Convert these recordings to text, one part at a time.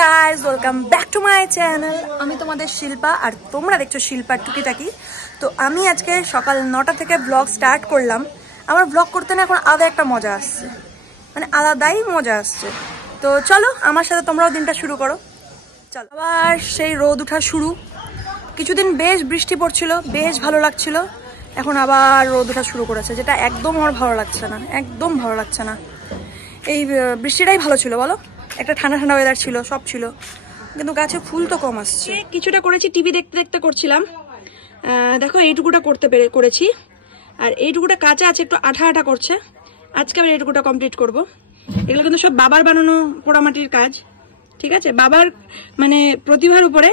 Guys, welcome back to my channel. আমি তোমাদের শিল্পা আর তোমরা দেখছো শিল্পার টুকিটাকি। তো আমি আজকে সকাল 9টা থেকে ব্লগ স্টার্ট করলাম। আমার ব্লগ করতে না এখন আলাদা একটা মজা আসছে, মানে আলাদাই মজা আসছে। তো চলো আমার সাথে তোমরাও দিনটা শুরু করো। চলো, আবার সেই রোদ ওঠা শুরু। কিছুদিন বেশ বৃষ্টি পড়ছিল, বেশ ভালো লাগছিল। এখন আবার রোদ ওঠা শুরু করেছে, যেটা একদম আমার ভালো লাগছে না, একদম ভালো লাগছে না। এই বৃষ্টিটাই ভালো ছিল বলো, একটা ঠান্ডা ঠান্ডা ওয়েদার ছিল, সব ছিল, কিন্তু গাছে ফুল তো কম আসছে। কিছুটা করেছি, টিভি দেখতে দেখতে করছিলাম। দেখো এইটুকুটা করেছি, আর এইটুকুটা কাঁচা আছে, একটু আঠা আঠা করছে। আজকে আমি এইটুকুটা কমপ্লিট করব। এগুলো কিন্তু সব বাবার বানানো পোড়ামাটির কাজ, ঠিক আছে? বাবার মানে প্রতিভার উপরে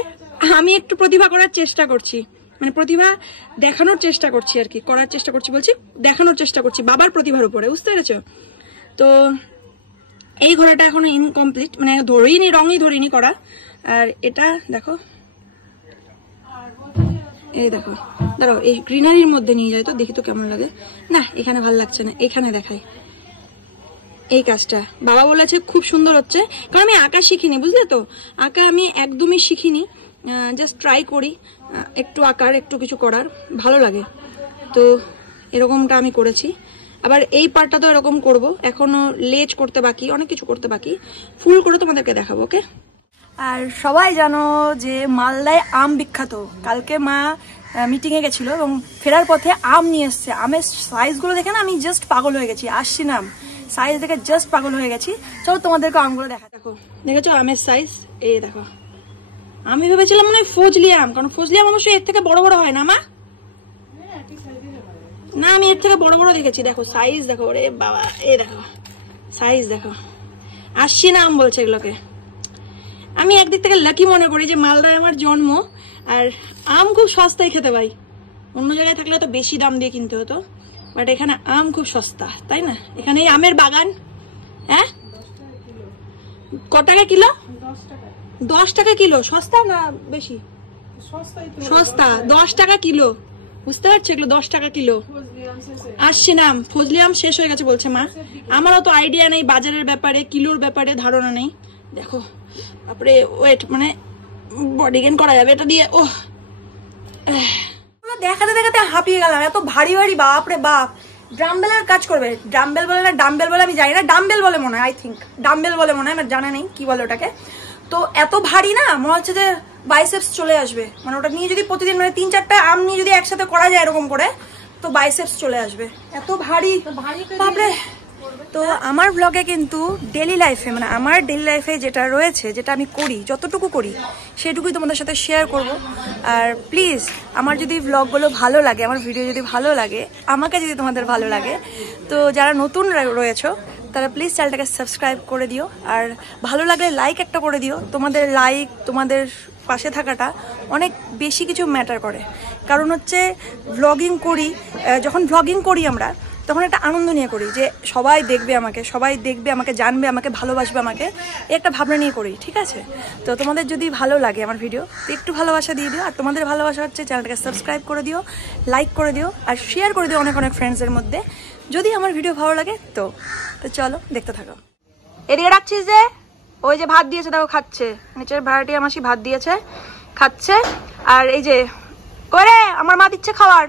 আমি একটু প্রতিভা করার চেষ্টা করছি, মানে প্রতিভা দেখানোর চেষ্টা করছি আর কি, করার চেষ্টা করছি বলছি, দেখানোর চেষ্টা করছি বাবার প্রতিভার উপরে, বুঝতে পেরেছো? তো এই ঘোড়াটা এখনো ইনকমপ্লিট, মানে ধরিনি, রঙই ধরিনি করা। আর এটা দেখো, এই দেখো, দাঁড়াও এই গ্রিনারির মধ্যে নিয়ে যায় তো, দেখি তো কেমন লাগে। না এখানে ভালো লাগছে না, এখানে দেখাই। এই কাজটা বাবা বলেছে খুব সুন্দর হচ্ছে, কারণ আমি আঁকা শিখিনি, বুঝলে তো? আঁকা আমি একদমই শিখিনি, জাস্ট ট্রাই করি একটু আঁকার, একটু কিছু করার, ভালো লাগে। তো এরকমটা আমি করেছি। আবার এই পার্টটা তো এরকম করব, এখনো লেজ করতে বাকি, অনেক কিছু করতে বাকি। ফুল করে তোমাদেরকে দেখাবো, ওকে? আর সবাই জানো যে মালদায় আম বিখ্যাত। কালকে মা মিটিংয়ে গেছিল এবং ফেরার পথে আম নিয়ে এসছে। আমের সাইজগুলো দেখে না আমি জাস্ট পাগল হয়ে গেছি, আসছি না সাইজ দেখে জাস্ট পাগল হয়ে গেছি। চলো তোমাদেরকে আমগুলো দেখা। দেখো, দেখেছো আমের সাইজ? এই দেখো, আমি ভেবেছিলাম মনে হয় ফজলি আম, কারণ ফজলি আম অবশ্যই এর থেকে বড় বড় হয় না মা? না আমি এর থেকে বড় বড় দেখেছি। দেখো সাইজ দেখো, ওরে বাবা, এই দেখো সাইজ দেখো। আসছি না আম বলছে এগুলোকে। আমি একদিক থেকে লাকি মনে করি যে মালদায় আমার জন্ম, আর আম খুব সস্তায় খেতে পাই। অন্য জায়গায় থাকলে তো বেশি দাম দিয়ে কিনতে হতো, বাট এখানে আম খুব সস্তা, তাই না? এখানে এই আমের বাগান। হ্যাঁ, ক টাকা কিলো? 10 টাকা কিলো। সস্তা না বেশি? সস্তা, 10 টাকা কিলো, বুঝতে পারছো? এগুলো 10 টাকা কিলো। আসছি না, ফজলি আম শেষ হয়ে গেছে বলছে মা। আমারও তো আইডিয়া নেই বাজারের ব্যাপারে, কিলোর ব্যাপারে ধারণা নেই। দেখো তারপরে ওয়েট, মানে বডি গেইন করা যাবে এটা দিয়ে। ওহ, দেখাতে দেখাতে হাঁপিয়ে গেলাম, এত ভারী ভারী, বাপরে বাপ। ড্রামবেলের কাজ করবে, ড্রামবেল বলে না ডাম্বেল বলে আমি জানি না, ডাম্বেল বলে মনে হয়, আই থিঙ্ক ডাম্বেল বলে মনে হয়, আমার জানা নেই কি বলে ওটাকে। তো এত ভারী না, মনে হচ্ছে যে বাইসেপস চলে আসবে, মানে ওটা নিয়ে যদি প্রতিদিন মানে 3-4টা আম নিয়ে যদি একসাথে করা যায় এরকম করে, তো বাইসেপস চলে আসবে, এত ভারী বাপরে। তো আমার ব্লগে কিন্তু ডেলি লাইফে, মানে আমার ডেলি লাইফে যেটা রয়েছে, যেটা আমি করি, যতটুকু করি সেটুকুই তোমাদের সাথে শেয়ার করব। আর প্লিজ আমার যদি ব্লগগুলো ভালো লাগে, আমার ভিডিও যদি ভালো লাগে, আমাকে যদি তোমাদের ভালো লাগে, তো যারা নতুন রয়েছো তারা প্লিজ চ্যানেলটাকে সাবস্ক্রাইব করে দিও। আর ভালো লাগলে লাইক একটা করে দিও। তোমাদের লাইক, তোমাদের পাশে থাকাটা অনেক বেশি কিছু ম্যাটার করে। কারণ হচ্ছে ব্লগিং করি, যখন ব্লগিং করি আমরা তখন একটা আনন্দ নিয়ে করি যে সবাই দেখবে আমাকে, সবাই দেখবে আমাকে, জানবে আমাকে, ভালোবাসবে আমাকে, এই একটা ভাবনা নিয়ে করি, ঠিক আছে? তো তোমাদের যদি ভালো লাগে আমার ভিডিও, তো একটু ভালোবাসা দিয়ে দিও। আর তোমাদের ভালোবাসা হচ্ছে চ্যানেলটাকে সাবস্ক্রাইব করে দিও, লাইক করে দিও, আর শেয়ার করে দিও অনেক অনেক ফ্রেন্ডসদের মধ্যে, যদি আমার ভিডিও ভালো লাগে। তো চলো দেখতে থাকো। এদিকে রাখছিস যে, ওই যে ভাত দিয়েছে দেখো, খাচ্ছে, নিচের ভাড়াটিয়া মাসি ভাত দিয়েছে, খাচ্ছে। আর এই যে ওরে আমার মা দিচ্ছে খাবার,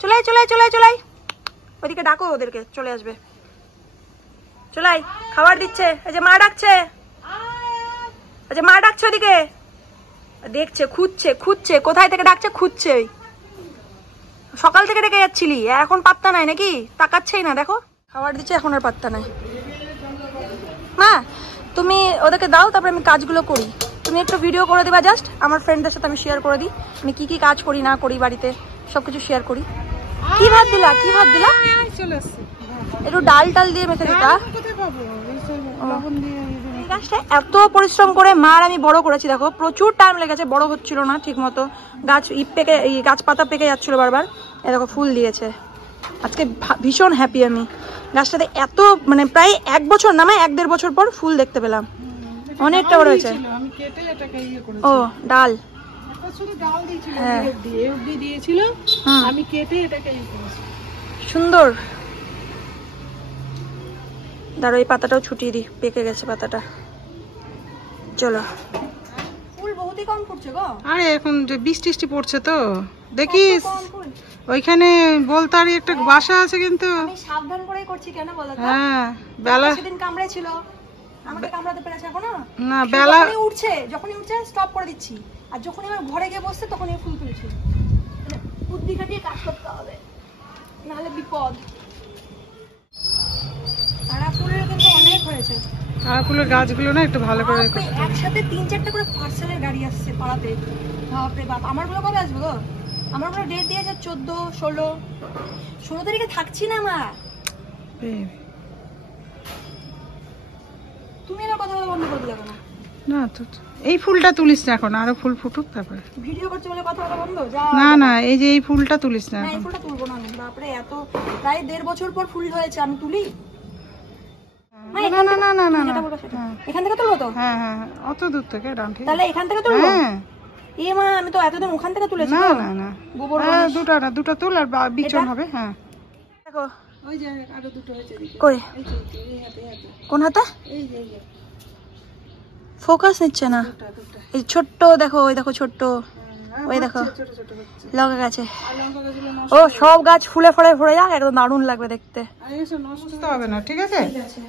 চলাই চলাই চলাই চলাই, ওদিকে ডাকো ওদেরকে, চলে আসবে। চলাই, খাবার দিচ্ছে, এই যে মা ডাকছে, এই যে মা ডাকছে, ওদিকে দেখছে, খুঁজছে খুঁজছে, কোথায় থেকে ডাকছে, খুঁজছে। সকাল থেকে ডেকে যাচ্ছিলি, এখন পাত্তা নাই নাকি? তাকাচ্ছেই না, দেখো খাবার দিচ্ছে, এখন আর পাত্তা নাই। মা তুমি ওদেরকে দাও, তারপরে আমি কাজগুলো করি। তুমি একটু ভিডিও করে দিবা, জাস্ট আমার ফ্রেন্ডদের সাথে আমি শেয়ার করে দিই আমি কি কি কাজ করি না করি, বাড়িতে সবকিছু শেয়ার করি। কি ভাত দিলা, কি ভাত দিলা? একটু ডাল টাল দিয়ে মেখে দিতা। এই গাছটা এত পরিশ্রম করে মার আমি বড় করেছি, দেখো প্রচুর টাইম লেগেছে, বড় হচ্ছিল না ঠিক মতো, গাছ পেকে, এই গাছ পাতা পেকে যাচ্ছিল বারবার। এই দেখো ফুল দিয়েছে, আজকে ভীষণ হ্যাপি আমি। গাছটাতে এত, মানে প্রায় 1 বছর না, 1-1.5 বছর পর ফুল দেখতে পেলাম, অনেকটা বড় হয়েছে। ও ডাল, হ্যাঁ সুন্দর। দাঁড়ো এই পাতাটাও ছুটিয়ে দিই, পেকে গেছে পাতাটা। চলো। ফুল বহুতই কম ফুটছে গো। আরে এখন যে বৃষ্টি পড়ছে তো দেখিস ওইখানে বলতারি একটা বাসা আছে, কিন্তু আমি সাবধান করেই করছি। কেন বলো তো? হ্যাঁ বেলা সেদিন কামড়ে ছিল, আমাকে কামড়াতে পেরেছে এখনো না। বেলা যখনই উঠছে স্টপ করে দিচ্ছি, আর যখনই আমার ঘরে গিয়ে বসছে তখনই ফুল তুলছি। মানে বুদ্ধি খাটিয়ে কাজ করতে হবে, নাহলে বিপদ। আড়া ফুলের কিন্তু অনেক হয়েছে। আড়া ফুলের গাছগুলো না একটু ভালো করে একসাথে 3-4টা করে পার্সেলের গাড়ি আসছে পাড়াতে। বাপরে বাপ, আমার গুলো কবে আসবে গো? আমার গুলো ডেট দিয়েছে 14, 16 তারিখে থাকছি না মা। তুমি এর কথা বলা বন্ধ করে দিলে কেন? না তো এই ফুলটা তুলিস না এখন, আরো ফুল ফুটুক তারপরে। ভিডিও করতে বলে কথা বলা বন্ধ? না না, এই যে এই ফুলটা তুলিস না। এই ফুলটা তুলবো না আমি। বাপরে, এত প্রায় 1.5 বছর পর ফুল হয়েছে, আমি তুলি? না না না না না না, এখান থেকে তুলবো তো? হ্যাঁ হ্যাঁ, অত দূর থেকে ডান ঠিক। তাহলে এখান থেকে তুলবো? হ্যাঁ। এ মা, আমি তো এতদিন ওখান থেকে তুলেছি। না না না, গোবর দুটো তুল আর বিচন হবে। হ্যাঁ দেখো, ওই যে আরো দুটো হয়েছে দিকে। কই? এই যে এই হাতে কোন হাতে? এই যে ফোকাস নিচ্ছে না। এই ছোট্ট দেখো, ওই দেখো ছোট্ট, ওই দেখো লঙ্কা গাছে। ও সব গাছ ফুলে ভরে যাক, একদম দারুণ লাগবে দেখতে। নষ্ট হবে না, ঠিক আছে?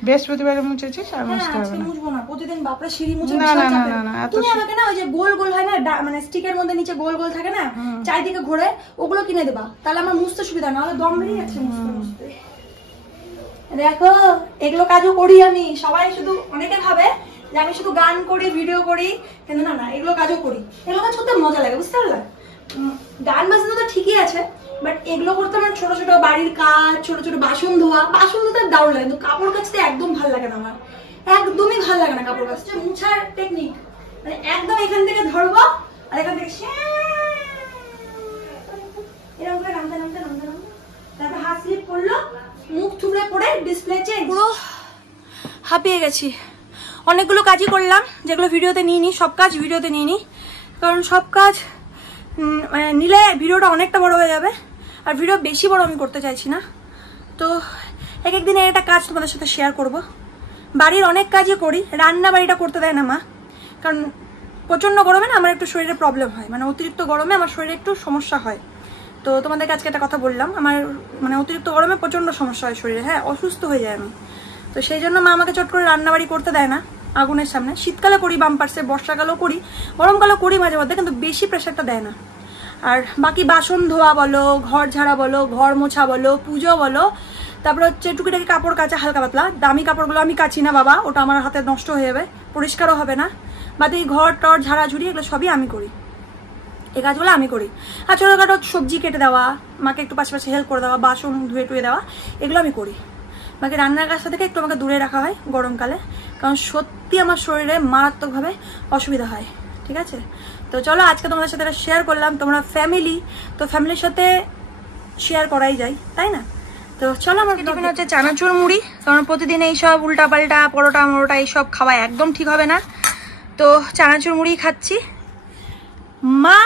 বৃহস্পতিবারে মুছেছিস আর মুছতে হবে না। মুছবো না প্রতিদিন, বাপরে সিঁড়ি মুছে। না না না না, তুমি আমাকে না ওই যে গোল গোল হয় না, মানে স্টিকের মধ্যে নিচে গোল গোল থাকে না, চারিদিকে ঘোরে, ওগুলো কিনে দেবা, তাহলে আমার মুছতে সুবিধা, না হলে দম বেরিয়ে যাচ্ছে মুছতে মুছতে। দেখো এগুলো কাজও করি আমি। সবাই শুধু অনেকে ভাবে যে আমি শুধু গান করি, ভিডিও করি, কিন্তু না না, এগুলো কাজও করি। এগুলো কাজ করতে মজা লাগে, বুঝতে পারলে? গান বাজনা তো ঠিকই আছে, বাট এগুলো করতে আমার ছোট ছোট বাড়ির কাজ, ছোট ছোট বাসন ধোয়া দারুণ লাগে, কিন্তু কাপড় কাচতে একদম ভালো লাগে না আমার, একদমই ভালো লাগে না কাপড় কাচতে। মুছার টেকনিক মানে একদম এখান থেকে ধরবো আর এখান থেকে এরকম করে নামতে নামতে নামতে নামতে, তারপর হাত স্লিপ করলো, মুখ থুবড়ে পড়ে ডিসপ্লে চেঞ্জ। পুরো হাঁপিয়ে গেছি। অনেকগুলো কাজই করলাম যেগুলো ভিডিওতে নিইনি, সব কাজ ভিডিওতে নিইনি, কারণ সব কাজ নিলে ভিডিওটা অনেকটা বড় হয়ে যাবে, আর ভিডিও বেশি বড় আমি করতে চাইছি না। তো এক একদিনের একটা কাজ তোমাদের সাথে শেয়ার করব। বাড়ির অনেক কাজই করি, রান্না বাড়িটা করতে দেয় না মা, কারণ প্রচণ্ড গরমে না আমার একটু শরীরে প্রবলেম হয়, মানে অতিরিক্ত গরমে আমার শরীরে একটু সমস্যা হয়। তো তোমাদেরকে আজকে একটা কথা বললাম, আমার মানে অতিরিক্ত গরমে প্রচণ্ড সমস্যা হয় শরীরে, হ্যাঁ অসুস্থ হয়ে যায় আমি। তো সেই জন্য মা আমাকে চট করে রান্নাবাড়ি করতে দেয় না আগুনের সামনে। শীতকালে করি বাম্পারসে, বর্ষাকালেও করি, গরমকালেও করি মাঝে মধ্যে, কিন্তু বেশি প্রেশারটা দেয় না। আর বাকি বাসন ধোয়া বলো, ঘর ঝাড়া বলো, ঘর মোছা বলো, পুজো বলো, তারপর হচ্ছে টুকিটাকি কাপড় কাচা হালকা পাতলা, দামি কাপড়গুলো আমি কাচি না বাবা, ওটা আমার হাতে নষ্ট হয়ে যাবে, পরিষ্কারও হবে না। বাকি ঘর টর ঝাড়াঝুড়ি এগুলো সবই আমি করি, এই কাজগুলো আমি করি। আর ছোটোখাটো সবজি কেটে দেওয়া, মাকে একটু পাশাপাশি হেল্প করে দেওয়া, বাসন ধুয়ে টুয়ে দেওয়া, এগুলো আমি করি। বাকি রান্নার কাজটা থেকে একটু আমাকে দূরে রাখা হয় গরমকালে, কারণ সত্যি আমার শরীরে মারাত্মকভাবে অসুবিধা হয়, ঠিক আছে? তো চলো আজকে তোমাদের সাথে এটা শেয়ার করলাম। তোমরা ফ্যামিলি, তো ফ্যামিলির সাথে শেয়ার করাই যায়, তাই না? তো চলো, আমার টিফিন হচ্ছে চানাচুর মুড়ি, কারণ প্রতিদিন এইসব উল্টাপাল্টা পরোটা মরোটা এইসব খাওয়া একদম ঠিক হবে না। তো চানাচুর মুড়ি খাচ্ছি। মা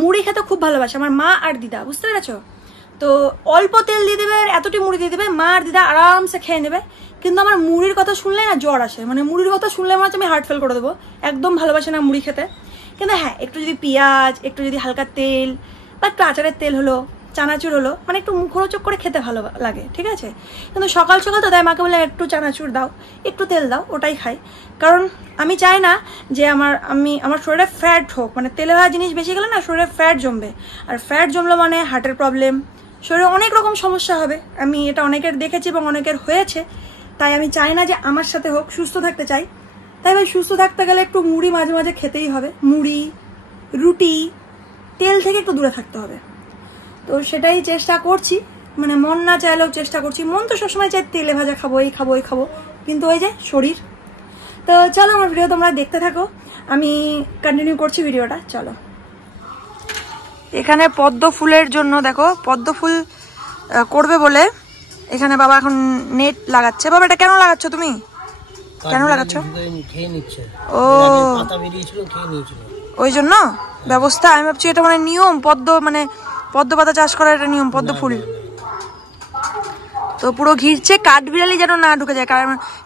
মুড়ি খেতে খুব ভালোবাসে, আমার মা আর দিদা, বুঝতে পেরেছো? তো অল্প তেল দিয়ে দেবে, এতটি মুড়ি দিয়ে দেবে, মা আর দিদা আরামসে খেয়ে নেবে। কিন্তু আমার মুড়ির কথা শুনলে না জ্বর আসে, মানে মুড়ির কথা শুনলে মনে হচ্ছে আমি হার্ট ফেল করে দেবো, একদম ভালোবাসে না মুড়ি খেতে। কিন্তু হ্যাঁ, একটু যদি পেঁয়াজ, একটু যদি হালকা তেল বা একটু আচারের তেল হলো, চানাচুর হলো, মানে একটু মুখরোচক করে খেতে ভালো লাগে, ঠিক আছে? কিন্তু সকাল সকাল তো তাই মাকে বলে একটু চানাচুর দাও, একটু তেল দাও, ওটাই খাই। কারণ আমি চাই না যে আমার শরীরে ফ্যাট হোক, মানে তেলে ভাজা জিনিস বেশি গেলে না শরীরে ফ্যাট জমবে, আর ফ্যাট জমলো মানে হার্টের প্রবলেম, শরীরে অনেক রকম সমস্যা হবে। আমি এটা অনেকের দেখেছি এবং অনেকের হয়েছে, তাই আমি চাই না যে আমার সাথে হোক, সুস্থ থাকতে চাই। তাই ভাই সুস্থ থাকতে গেলে একটু মুড়ি মাঝে মাঝে খেতেই হবে, মুড়ি রুটি, তেল থেকে একটু দূরে থাকতে হবে। তো সেটাই চেষ্টা করছি, মানে মন না চাইলেও চেষ্টা করছি। মন তো সবসময় চাই তেলে ভাজা খাবো, এই খাবো এই খাবো, কিন্তু ওই যে শরীর। তো চলো আমার ভিডিও তোমরা দেখতে থাকো, আমি কন্টিনিউ করছি ভিডিওটা। চলো, এখানে পদ্ম ফুলের জন্য দেখো, পদ্ম ফুল করবে বলে এখানে বাবা এখন নেট লাগাচ্ছে। বাবা এটা কেন লাগাচ্ছ তুমি, কেন লাগাচ্ছ? ও ওই জন্য ব্যবস্থা, আমি ভাবছি এটা মানে নিয়ম, পদ্ম পাতা চাষ করার একটা নিয়ম, পদ্ম ফুল। তো পুরো ঘিরছে, কাঠ বিড়ালি যেন না ঢুকে যায়,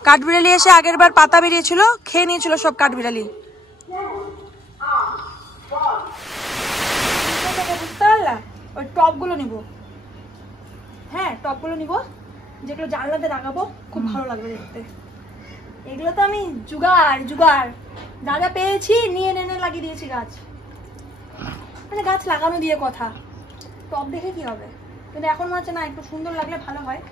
কাঠবিড়ালি এসে আগের বার পাতা বেরিয়েছিল, খেয়ে নিয়েছিল সব কাঠবিড়ালি। বুঝতে পারলা? ওই টপগুলো নিব, হ্যাঁ টপগুলো নিব, যেগুলো জানলাতে লাগাবো, খুব ভালো লাগবে দেখতে। এগুলো তো আমি জুগাড় যা যা পেয়েছি নিয়ে এনে লাগিয়ে দিয়েছি গাছ, মানে গাছ লাগানো দিয়ে কথা। টপ দেখে কি হবে, কিন্তু এখন মনে হচ্ছে না একটু সুন্দর লাগলে ভালো হয়।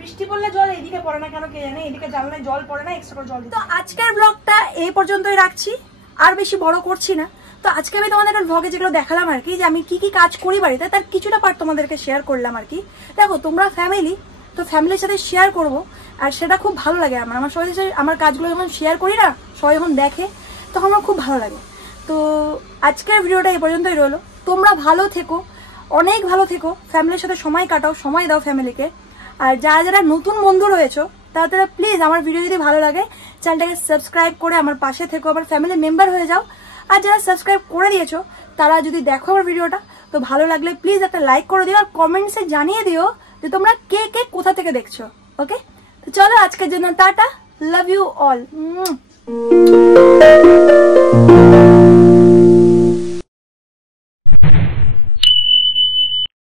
বৃষ্টি পড়লে জল এইদিকে পড়ে না কেন কে জানে, এদিকে জানলায় জল পড়ে না, এক্সট্রা করে জল। তো আজকের ব্লগটা এই পর্যন্তই রাখছি, আর বেশি বড় করছি না। তো আজকে আমি তোমাদের ব্লগে যেগুলো দেখালাম আর কি, যে আমি কি কি কাজ করি বাড়িতে, তার কিছুটা পার্ট তোমাদেরকে শেয়ার করলাম আর কি। দেখো তোমরা ফ্যামিলি, তো ফ্যামিলির সাথে শেয়ার করব, আর সেটা খুব ভালো লাগে আমার সবাই আমার কাজগুলো যখন শেয়ার করি না, সবাই যখন দেখে তখন আমার খুব ভালো লাগে। তো আজকের ভিডিওটা এই পর্যন্তই রইলো। তোমরা ভালো থেকো, অনেক ভালো থেকো, ফ্যামিলির সাথে সময় কাটাও, সময় দাও ফ্যামিলিকে। আর যারা যারা নতুন বন্ধু রয়েছো তারা প্লিজ আমার ভিডিও যদি ভালো লাগে চ্যানেলটাকে সাবস্ক্রাইব করে আমার পাশে থেকো, আমার ফ্যামিলি মেম্বার হয়ে যাও। আর যারা সাবস্ক্রাইব করে দিয়েছো তারা যদি দেখো আমার ভিডিওটা, তো ভালো লাগলে প্লিজ একটা লাইক করে দিও, আর কমেন্টসে জানিয়ে দিও যে তোমরা কে কে কোথা থেকে দেখছো। ওকে, তো চলো আজকের জন্য টাটা, লাভ ইউ অল।